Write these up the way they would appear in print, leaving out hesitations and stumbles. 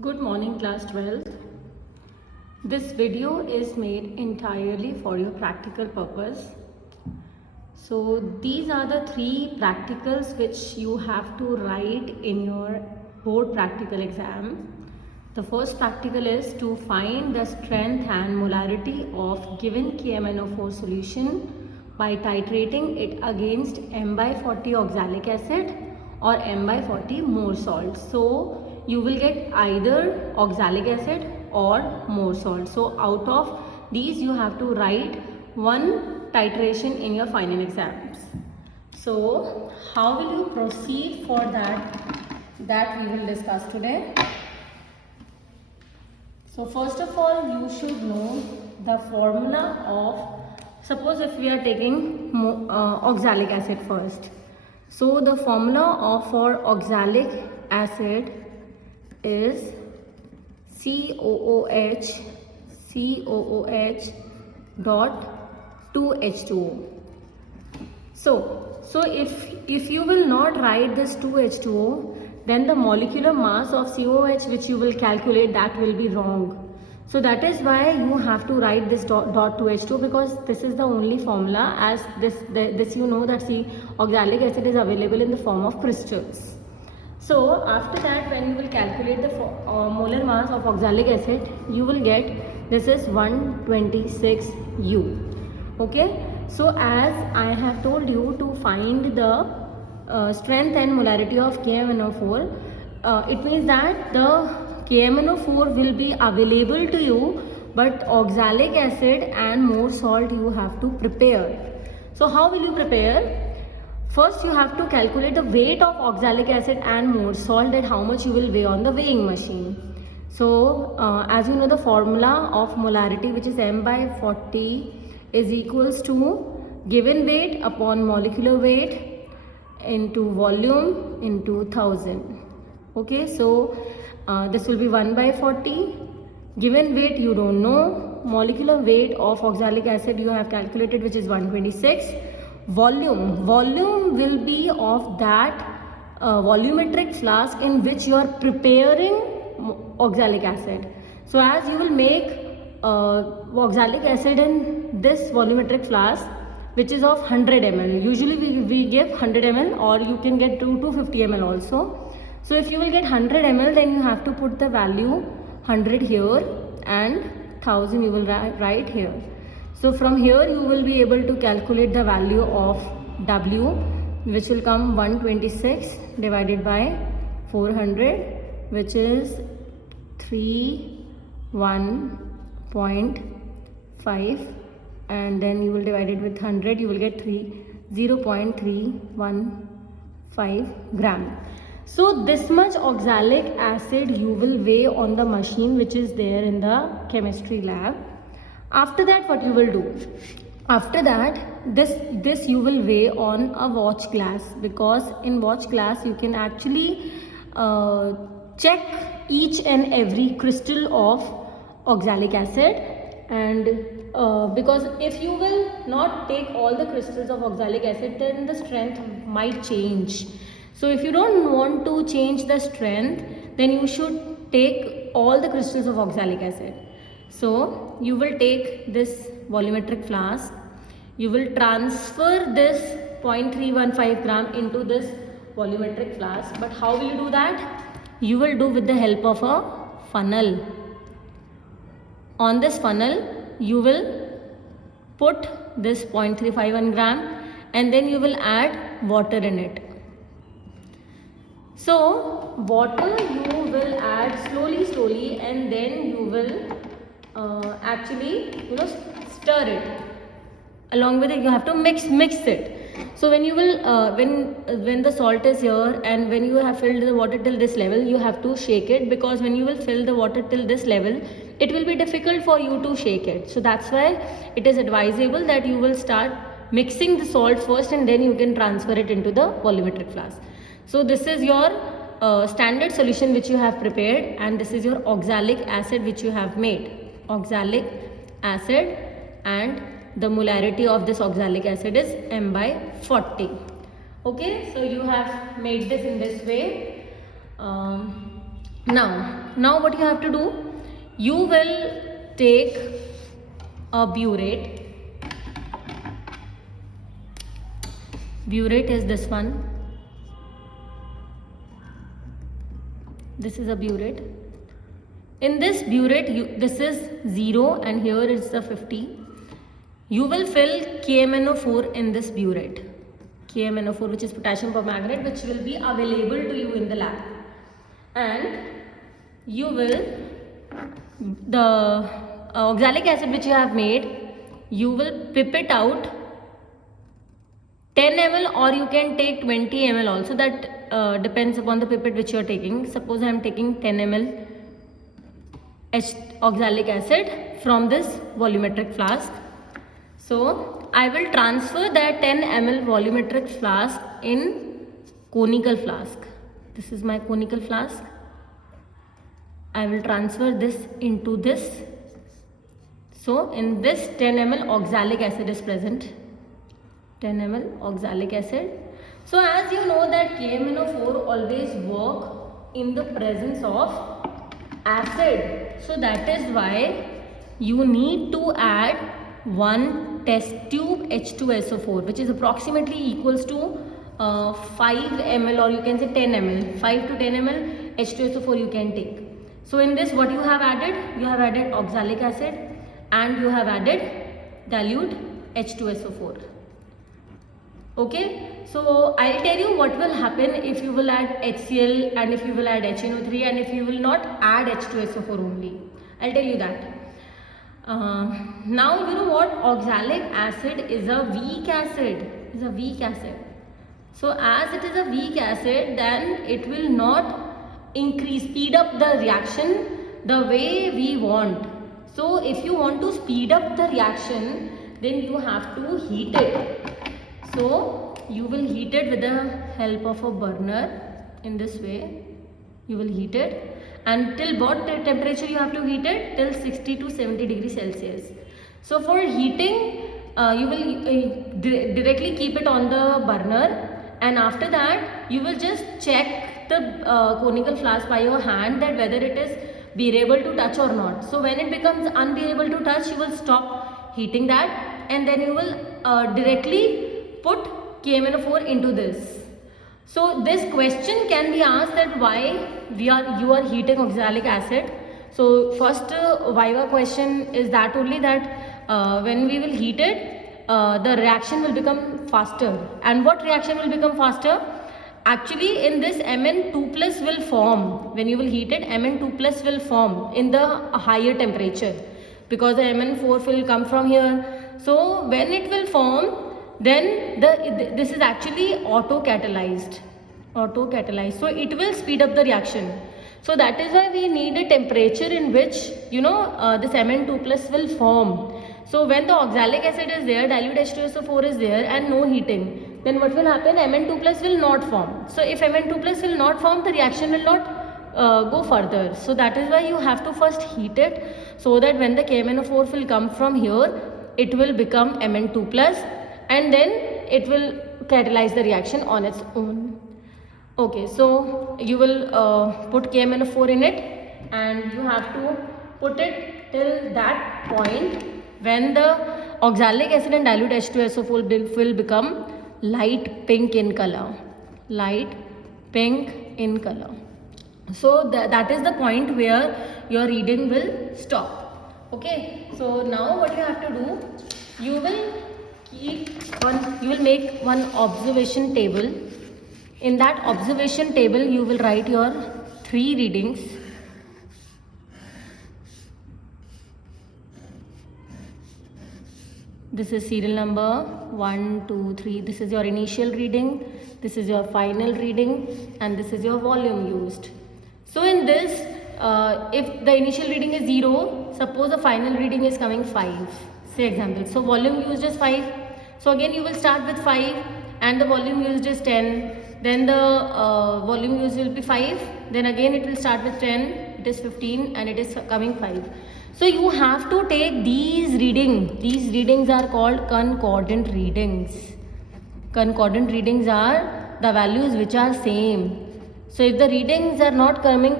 Good morning, class 12th. This video is made entirely for your practical purpose. So these are the three practicals which you have to write in your board practical exam. The first practical is to find the strength and molarity of given KMnO4 solution by titrating it against M/40 oxalic acid or M/40 more salt. So you will get either oxalic acid or more salt. So out of these you have to write one titration in your final exams. So how will you proceed for that we will discuss today. So first of all, you should know the formula of, suppose if we are taking oxalic acid first. So the formula for oxalic acid is COOH dot 2H2O. So if you will not write this 2H2O, then the molecular mass of COOH which you will calculate, that will be wrong. So that is why you have to write this dot 2H2, because this is the only formula, as this you know that oxalic acid is available in the form of crystals. So after that, when you will calculate the molar mass of oxalic acid, you will get this is 126 U. Okay. So as I have told you to find the strength and molarity of KMnO4, it means that the KMnO4 will be available to you, but oxalic acid and more salt you have to prepare. So how will you prepare? First you have to calculate the weight of oxalic acid and more salt, that how much you will weigh on the weighing machine. So as you know, the formula of molarity, which is M/40, is equals to given weight upon molecular weight into volume into 1000. Okay, so this will be 1/40. Given weight you don't know, molecular weight of oxalic acid you have calculated, which is 126. Volume will be of that volumetric flask in which you are preparing oxalic acid. So as you will make oxalic acid in this volumetric flask, which is of 100 ml. Usually we give 100 ml, or you can get 250 ml also. So if you will get 100 ml, then you have to put the value 100 here and 1000 you will write here. So from here you will be able to calculate the value of W, which will come 126 divided by 400, which is 31.5, and then you will divide it with 100, you will get 0.315 gram. So this much oxalic acid you will weigh on the machine which is there in the chemistry lab. After that, what you will do? After that, this you will weigh on a watch glass, because in watch glass you can actually check each and every crystal of oxalic acid. And because if you will not take all the crystals of oxalic acid, then the strength might change. So if you don't want to change the strength, then you should take all the crystals of oxalic acid. So you will take this volumetric flask, you will transfer this 0.315 gram into this volumetric flask. But how will you do that? You will do with the help of a funnel. On this funnel you will put this 0.351 gram and then you will add water in it. So water you will add slowly, and then you will actually stir it. Along with it you have to mix it. So when you will when the salt is here and when you have filled the water till this level, you have to shake it, because when you will fill the water till this level, it will be difficult for you to shake it. So that's why it is advisable that you will start mixing the salt first, and then you can transfer it into the volumetric flask. So this is your standard solution which you have prepared, and this is your oxalic acid which you have made. Oxalic acid, and the molarity of this oxalic acid is M/40. Okay, so you have made this in this way. Now what you have to do, you will take a burette. Burette is this one. This is a burette. In this burette, this is 0 and here it's the 50. You will fill KMnO4 in this burette. KMnO4, which is potassium permanganate, which will be available to you in the lab. And you will, the oxalic acid which you have made, you will pipette out 10 ml or you can take 20 ml also. That depends upon the pipette which you are taking. Suppose I am taking 10 ml oxalic acid from this volumetric flask. So I will transfer that 10 ml volumetric flask in conical flask. This is my conical flask. I will transfer this into this. So in this 10 ml oxalic acid is present. 10 ml oxalic acid. So as you know that KMnO4 always work in the presence of acid. So that is why you need to add one test tube H2SO4, which is approximately equals to 5 ml or you can say 10 ml. 5 to 10 ml H2SO4 you can take. So in this what you have added? You have added oxalic acid and you have added dilute H2SO4. Okay, so I'll tell you what will happen if you will add HCl and if you will add HNO3 and if you will not add H2SO4 only. I'll tell you that. Now you know what, oxalic acid is a weak acid. So as it is a weak acid, then it will not speed up the reaction the way we want. So if you want to speed up the reaction, then you have to heat it. So you will heat it with the help of a burner in this way. You will heat it, and till what temperature you have to heat it? Till 60 to 70 degrees Celsius. So for heating, you will directly keep it on the burner, and after that you will just check the conical flask by your hand that whether it is bearable to touch or not. So when it becomes unbearable to touch, you will stop heating that, and then you will directly put KMnO4 into this. So this question can be asked that why you are heating oxalic acid. So first Viva question is that only that when we will heat it, the reaction will become faster. And what reaction will become faster? Actually in this Mn2 plus will form. When you will heat it, Mn2 plus will form in the higher temperature, because the Mn4 will come from here. So when it will form, then this is actually auto-catalyzed. So it will speed up the reaction. So that is why we need a temperature in which this Mn2 plus will form. So when the oxalic acid is there, dilute H2SO4 is there and no heating, then what will happen? Mn2 plus will not form. So if Mn2 plus will not form, the reaction will not go further. So that is why you have to first heat it, so that when the KMnO4 will come from here, it will become Mn2 plus, and then it will catalyze the reaction on its own. Okay, so you will put KMnO4 in it, and you have to put it till that point when the oxalic acid and dilute H2SO4 will become light pink in color. So that is the point where your reading will stop. Okay, so now what you have to do, you will make one observation table. In that observation table you will write your 3 readings. This is serial number 1, 2, 3. This is your initial reading, this is your final reading, and this is your volume used. So in this, if the initial reading is 0, suppose the final reading is coming 5, say example. So volume used is 5. So again you will start with 5, and the volume used is 10. Then the volume used will be 5. Then again it will start with 10. It is 15, and it is coming 5. So you have to take these readings. These readings are called concordant readings. Concordant readings are the values which are same. So if the readings are not coming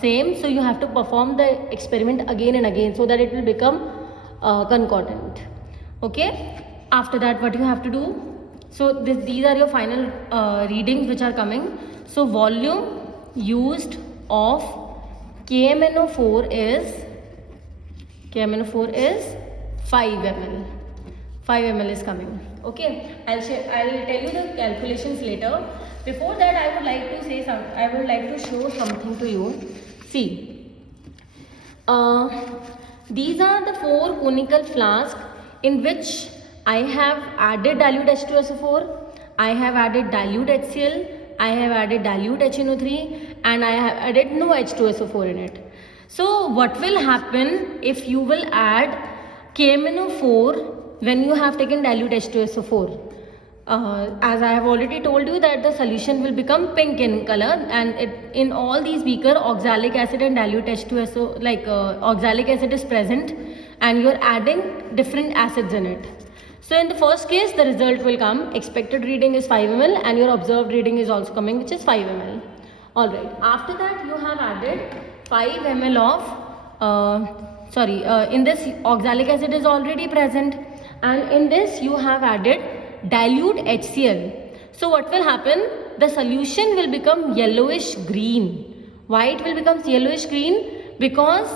same, so you have to perform the experiment again and again so that it will become concordant. Okay, after that what you have to do, so these are your final readings which are coming. So volume used of KMNO4 is 5 ml. 5 ml is coming. Okay, I'll tell you the calculations later. Before that, I would like to show something to you. See, these are the 4 conical flasks in which I have added dilute H2SO4, I have added dilute HCl, I have added dilute HNO3, and I have added no H2SO4 in it. So what will happen if you will add KMNO4 when you have taken dilute H2SO4? As I have already told you that the solution will become pink in color, and in all these beaker oxalic acid and dilute H2SO, oxalic acid is present and you are adding different acids in it. So in the first case the result will come, expected reading is 5 ml and your observed reading is also coming, which is 5 ml. Alright, after that you have added 5 ml of in this oxalic acid is already present, and in this you have added dilute HCl. So what will happen? The solution will become yellowish green. Why it will become yellowish green? Because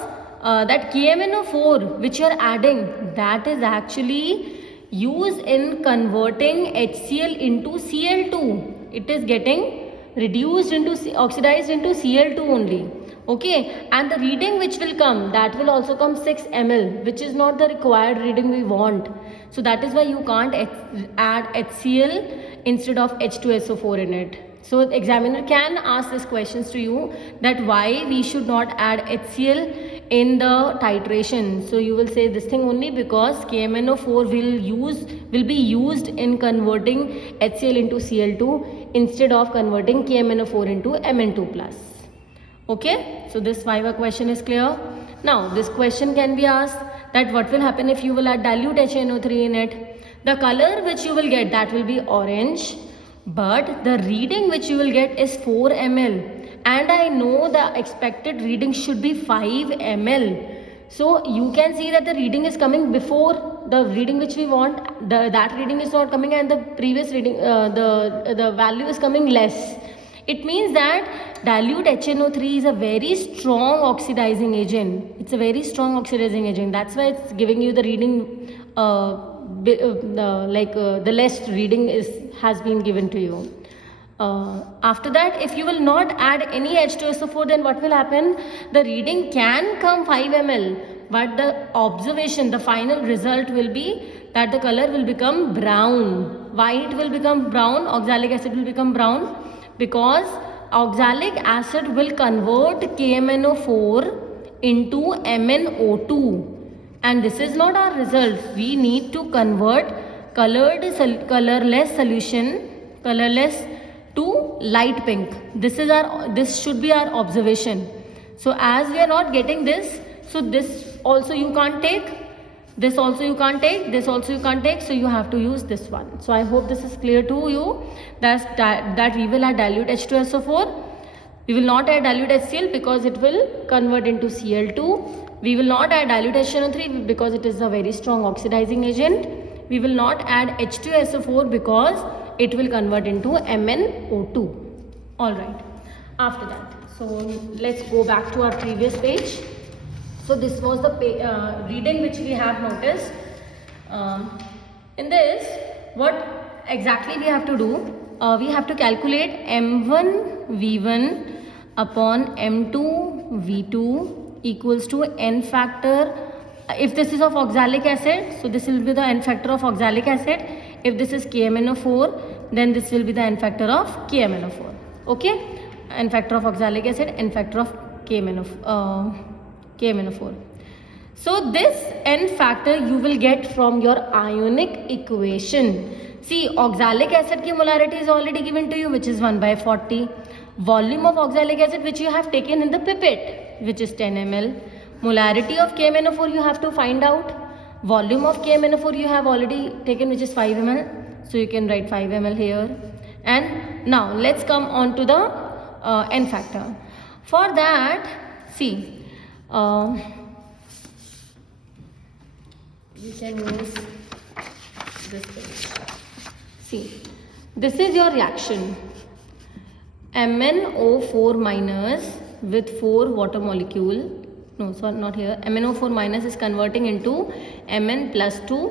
that KMNO4 which you are adding, that is actually used in converting HCl into Cl2. It is getting reduced into oxidized into Cl2 only. Okay, and the reading which will come, that will also come 6 ml, which is not the required reading we want. So that is why you can't add HCl instead of H2SO4 in it. So the examiner can ask these questions to you, that why we should not add HCl in the titration. So you will say this thing only because KMNO4 will be used in converting HCl into Cl2 instead of converting KMNO4 into Mn2+. Okay, so this Viva question is clear. Now this question can be asked that what will happen if you will add dilute HNO3 in it. The color which you will get, that will be orange, but the reading which you will get is 4 ml, and I know the expected reading should be 5 ml. So you can see that the reading is coming before the reading which we want. That reading is not coming, and the previous reading, the value is coming less. It means that dilute HNO3 is a very strong oxidizing agent. It's a very strong oxidizing agent. That's why it's giving you the reading, the less reading has been given to you. After that, if you will not add any H2SO4, then what will happen? The reading can come 5 ml, but the observation, the final result will be that the color will become brown. Why it will become brown? Oxalic acid will become brown because oxalic acid will convert KMNO4 into MnO2, and this is not our result. We need to convert colorless solution, colorless, to light pink. This should be our observation. So as we are not getting this, so this also you can't take, this also you can't take, this also you can't take, so you have to use this one. So I hope this is clear to you, that we will add dilute H2SO4. We will not add dilute HCl because it will convert into Cl2. We will not add dilute HNO3 because it is a very strong oxidizing agent. We will not add H2SO4 because it will convert into MnO2. Alright, after that, so let's go back to our previous page. So this was the reading which we have noticed. In this, what exactly we have to do? We have to calculate M1 V1 upon M2 V2 equals to n factor. If this is of oxalic acid, so this will be the n factor of oxalic acid. If this is KMNO4, then this will be the n factor of KMNO4. Okay, n factor of oxalic acid, n factor of KMNO4. So this n factor you will get from your ionic equation. See, oxalic acid ki molarity is already given to you, which is 1/40. Volume of oxalic acid which you have taken in the pipette, which is 10 ml. Molarity of KMNO4 you have to find out. Volume of KMNO4 you have already taken, which is 5 ml. So you can write 5 ml here. And now let's come on to the n factor. For that, see, we can use this page. See, this is your reaction. MnO4 minus with 4 water molecule. No, sorry, not here. MnO4 minus is converting into Mn plus 2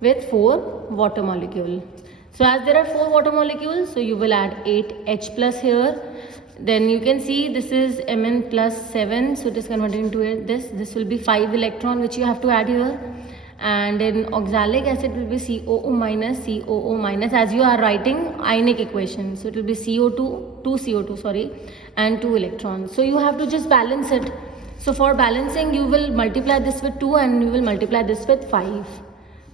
with 4 water molecule. So as there are 4 water molecules, so you will add 8H plus here. Then you can see this is Mn plus 7, so it is converting into this. This will be 5 electron which you have to add here. And in oxalic acid will be COO minus as you are writing ionic equation. So it will be CO2, 2 CO2 sorry, and 2 electrons. So you have to just balance it. So for balancing you will multiply this with 2 and you will multiply this with 5.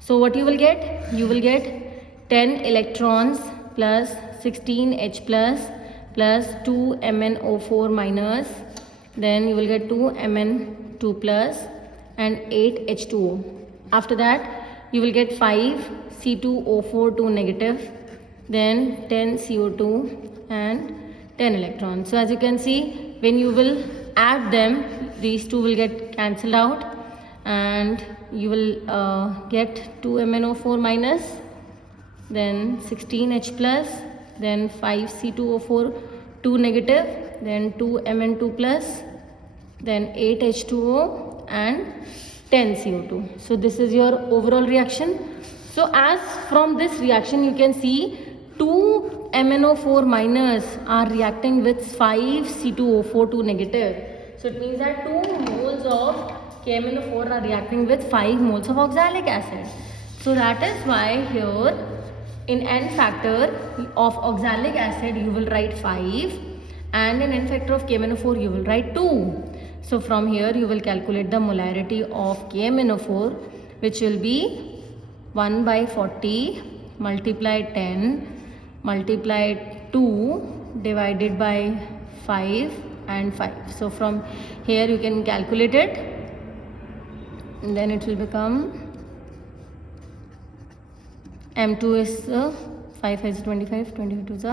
So what you will get? You will get 10 electrons plus 16H plus 2 MnO4 minus, then you will get 2 Mn2 plus and 8 H2O. After that you will get 5 C2O4 2 negative, then 10 CO2 and 10 electrons. So as you can see, when you will add them, these two will get cancelled out and you will get 2 MnO4 minus, then 16H plus, then 5 C2O4 2 negative, then 2 Mn2 plus, then 8 H2O and 10 CO2. So this is your overall reaction. So as from this reaction you can see 2 MnO4 minus are reacting with 5 C2O4 2 negative. So it means that 2 moles of KMnO4 are reacting with 5 moles of oxalic acid. So that is why here in n factor of oxalic acid you will write 5 and in n factor of KMnO4 you will write 2. So from here you will calculate the molarity of KMnO4, which will be 1 by 40 multiplied 10 multiplied 2 divided by 5 and 5. So from here you can calculate it and then it will become M2 is 5 is 25, 22 is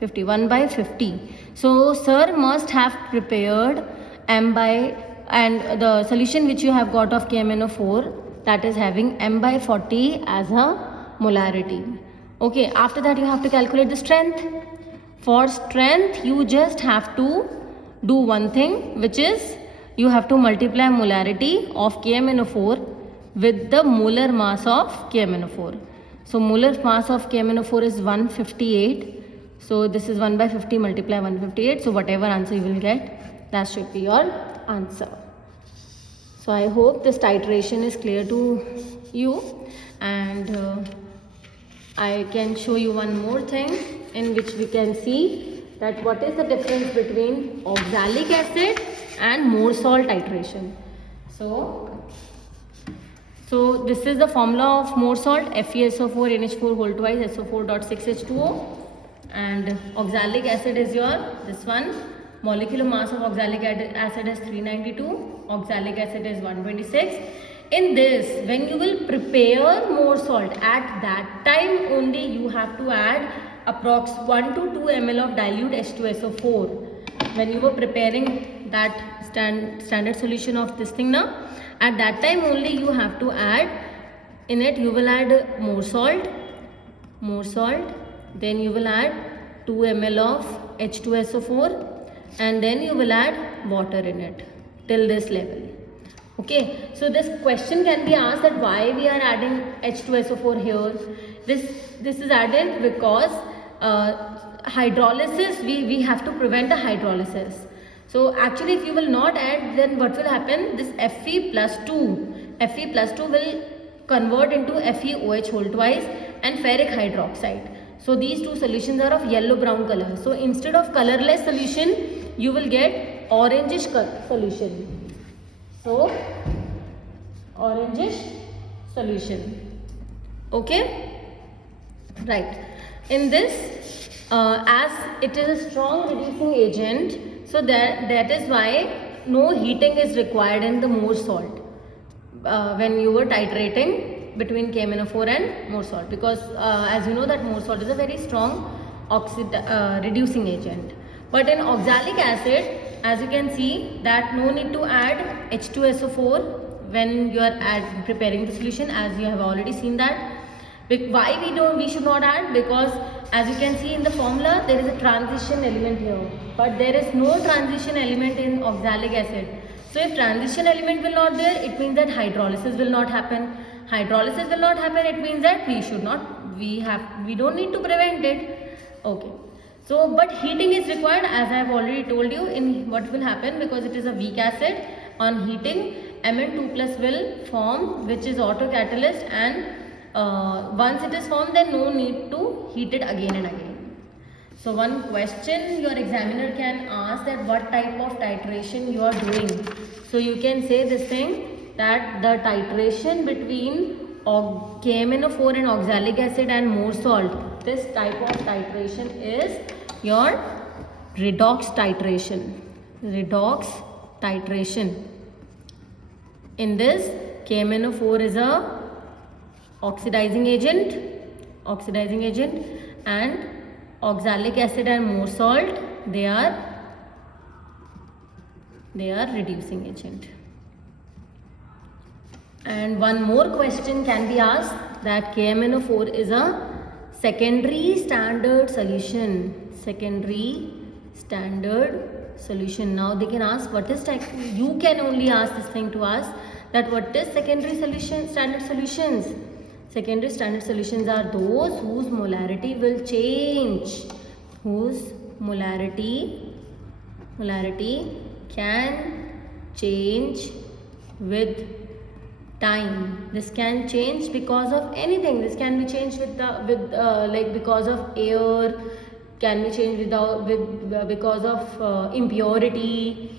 51 by 50. So sir must have prepared M by, and the solution which you have got of KMnO4, that is having M by 40 as a molarity. Okay, after that you have to calculate the strength. For strength you just have to do one thing, which is you have to multiply molarity of KMnO4 with the molar mass of KMnO4. So molar mass of KMnO4 is 158. So this is 1 by 50 multiply 158. So whatever answer you will get, that should be your answer. So I hope this titration is clear to you, and I can show you one more thing in which we can see that what is the difference between oxalic acid and more salt titration. So this is the formula of more salt, FeSO4 NH4 whole twice SO4.6H2O, and oxalic acid is your this one. Molecular mass of oxalic acid is 392, oxalic acid is 126. In this, when you will prepare more salt, at that time only you have to add approx 1 to 2 ml of dilute H2SO4. When you were preparing that standard solution of this thing now, at that time only you have to add, in it you will add more salt, then you will add 2 ml of H2SO4 and then you will add water in it till this level. Okay, so this question can be asked that why we are adding H2SO4 here. This is added because hydrolysis, we have to prevent the hydrolysis. So actually if you will not add, then what will happen? This Fe plus 2 will convert into FeOH whole twice and ferric hydroxide. So these two solutions are of yellow brown color. So instead of colorless solution, you will get orangish solution. So orangish solution. Okay, right. In this, as it is a strong reducing agent, so that is why no heating is required in the more salt when you were titrating between KMnO4 and more salt, because as you know that more salt is a very strong reducing agent. But in oxalic acid, as you can see, that no need to add H2SO4 when you are preparing the solution, as you have already seen that. Why we should not add? Because as you can see in the formula, there is a transition element here, but there is no transition element in oxalic acid. So if transition element will not there, it means that hydrolysis will not happen. Hydrolysis will not happen, it means that we don't need to prevent it. Okay. So, but heating is required, as I have already told you. In what will happen, because it is a weak acid, on heating Mn2 plus will form, which is autocatalyst, and once it is formed, then no need to heat it again and again. So one question your examiner can ask, that what type of titration you are doing. So you can say this thing, that the titration between KMnO4 and oxalic acid and more salt, this type of titration is your redox titration. Redox titration. In this, KMnO4 is a oxidizing agent, and oxalic acid and more salt, they are reducing agent. And one more question can be asked, that KMnO4 is a secondary standard solution. Now they can ask, what is you can only ask this thing to us, that what is secondary standard solutions? Secondary standard solutions are those whose molarity will change, whose molarity can change with time. This can change because of anything. This can be changed because of air, can be changed because of impurity,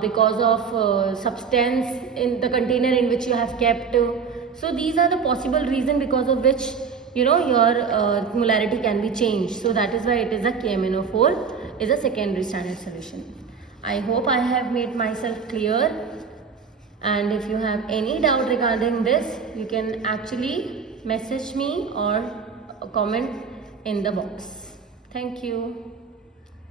because of substance in the container in which you have kept. So these are the possible reasons because of which your molarity can be changed. So that is why it is a KMnO4 is a secondary standard solution. I hope I have made myself clear. And if you have any doubt regarding this, you can actually message me or comment in the box. Thank you.